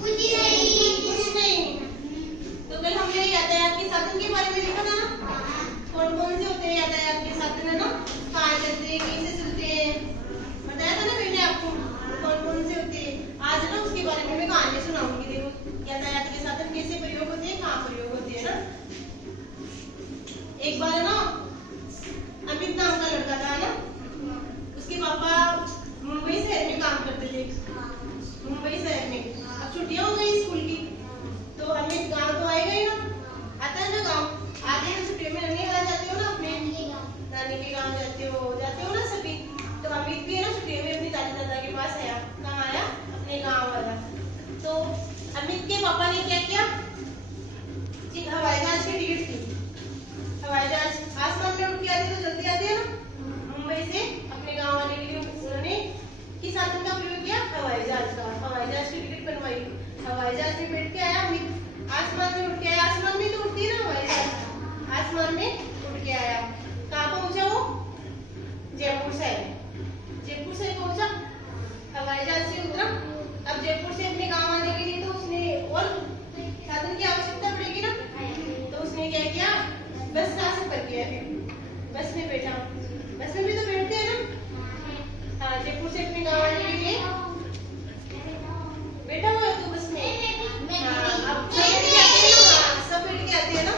कुछ नहीं। तो कल हमने यातायात के साधन के बारे में देखा था ना, कौन कौन से होते हैं यातायात के साधन, है ना, कहाँ चलते हैं, कैसे चलते हैं, बताया था ना मैंने आपको कौन कौन से होते हैं। आज ना उसके बारे में मैं कहानी सुनाऊंगी। देखो यातायात के साधन कैसे प्रयोग होते हैं, कहाँ प्रयोग होते हैं ना। एक बार ना अमित नाम का लड़का था ना, उसके पापा मुंबई शहर में काम करते थे। मुंबई शहर में अब छुट्टियां हो गई स्कूल की, तो अमित गांव तो आएगा ही ना, आता है ना गांव। आगे हम छुट्टियों में रहने आ जाते हो ना, अपने नानी के गांव जाते हो ना सभी। तो अमित भी है ना छुट्टियों में अपनी दादी दादा के पास आया। कहाँ आया? अपने गांव वाला। तो अमित के पापा ने क्या किया, हवाई जहाज की टिकट थी। हवाई जहाज आसमान में उड़ के आती तो जल्दी आती है ना, मुंबई से अपने गांव आने के लिए उन्होंने किस साधन का प्रयोग किया? हवाई जहाज का। हवाई जहाज की टिकट बनवाई, हवाई जहाज में बैठ के आया अमित। आसमान में उड़ के आया, आसमान में तो उड़ती है ना हवाई जहाज, आसमान में उड़ के आया। कहाँ पहुंचा वो? जयपुर शहर। जयपुर शहर पहुंचा, हवाई जहाज से उतरा। अब जयपुर से अपने गांव आने के लिए तो उसने और साधन की आवश्यकता पड़ेगी ना, तो उसने क्या किया, बस का सफर किया। बस में बैठा, बस में भी तो बैठते हैं ना। हाँ, जयपुर से अपने गांव आने के लिए बैठा हुआ है तो बस में। हाँ, अब सब बैठ के आते हैं ना।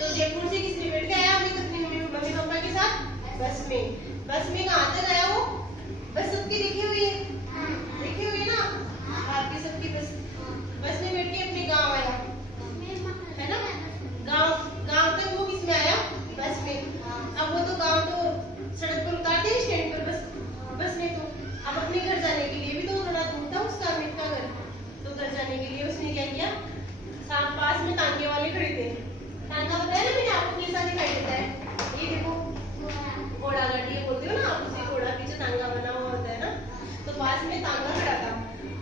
तो जयपुर से किसने बैठ के आया? अमित अपने मम्मी पापा के साथ बस में। बस में कहाँ तक आया वो? बस सबकी देखी हुई है, देखी हुई है ना आपकी सबकी बस। बस में बैठ के अपने गांव आया, है ना। गांव तक वो किसमें आया? बस में। अब वो तो गांव तो सड़क पर उतारते हैं स्टैंड पर बस में। तो अब अपने घर जाने के लिए भी तो थोड़ा दूर था उसका, अमित का घर। तो घर जाने के लिए उसने क्या किया, पास में तांगे वाले खड़े थे। तांगा बताया ना मैंने आपको, कैसा दिखाई देता है? ये देखो घोड़ा गाड़ी बोलते हो ना आप, उसी घोड़ा पीछे तांगा बना हुआ होता है ना। तो पास में तांगा खड़ा था।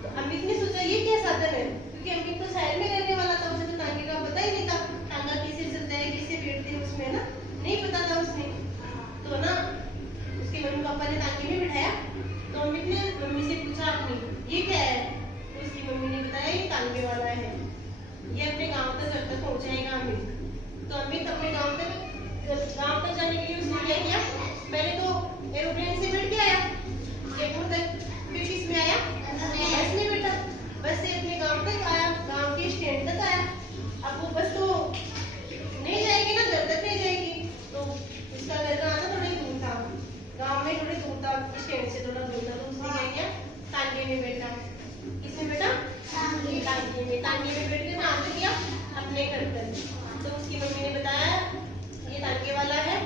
तो अमित ने सोचा ये क्या साधन है, क्योंकि अमित तो शहर में रहने वाला था, उसे तो तांगे का पता ही नहीं था। तांगा कैसे चलता है, कैसे बैठते हैं उसमें ना, नहीं पता था उसने। तो ना उसके मम्मी पापा ने तांगे में बिठाया। तो अमित ने मम्मी से पूछा अपनी, ये क्या है? तो उसकी मम्मी ने बताया ये तांगे वाला है, ये अपने गांव तक पहुंचाएगा अमित। तो अमित अपने गांव तक जाने के लिए उसने क्या किया, पहले तो एरोप्लेन से बैठ के आया जयपुर तक, फिर किसमें आया? बस में बैठा। बस से अपने गांव तक आया, गांव के स्टैंड तक आया। अब वो बस तो नहीं जाएगी ना, घर तक नहीं जाएगी। तो उसका घर का आना थोड़ा दूर था, गांव में थोड़ी दूर था, स्टैंड से थोड़ा दूर था। तो उसने क्या किया, तांगे में बैठा। किसमें बैठा? तांगे में। तांगे में बैठ के कहाँ तक गया? अपने घर तक। तो उसकी मम्मी ने बताया ये तांगे वाला है,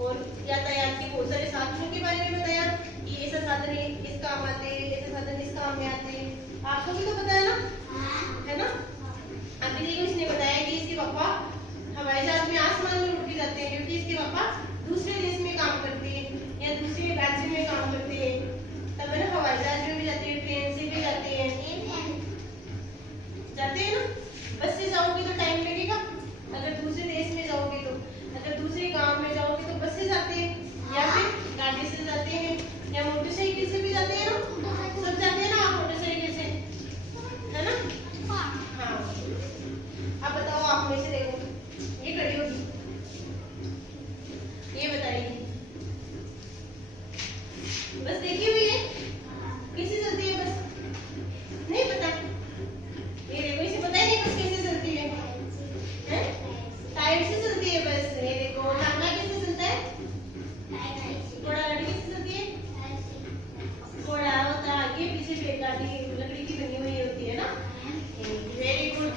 और यातायात के बहुत सारे साधनों के बारे में बताया कि ऐसा साधन इस काम आते, ऐसे साधन इस काम में आते। आपको भी तो पता है ना, है ना। अभी देखो इसने बताया कि इसके पापा हवाई जहाज में आसमान में उड़ के जाते हैं, क्योंकि इसके पापा दूसरे देश में काम करते हैं या दूसरे राज्य में काम करते हैं। तब है ना, हवाई जहाज में भी जाते हैं, ट्रेन से भी जाते हैं ना। बस से जाओगे तो टाइम लगेगा, अगर दूसरे देश में जाओगे तो, अगर दूसरे गांव में जाओगे तो बस से जाते हैं, या फिर गाड़ी से जाते हैं, या मोटरसाइकिल से भी जाते हैं ना। सब जाते हैं ना आप मोटरसाइकिल से, है ना। हाँ, अब बताओ आप में से देखो ये खड़ी होगी, ये बताइए। बस देखी हुई है, कैसे चलती है बस? नहीं पता। ये देखो, इसे पता ही नहीं बस कैसे चलती है, हैं? टायर से चलती है बस। ये देखो तांगा कैसे चलता है? घोड़ा गाड़ी कैसे चलती है? घोड़ा होता है आगे, पीछे गाड़ी लकड़ी की बनी हुई होती है ना। Very good.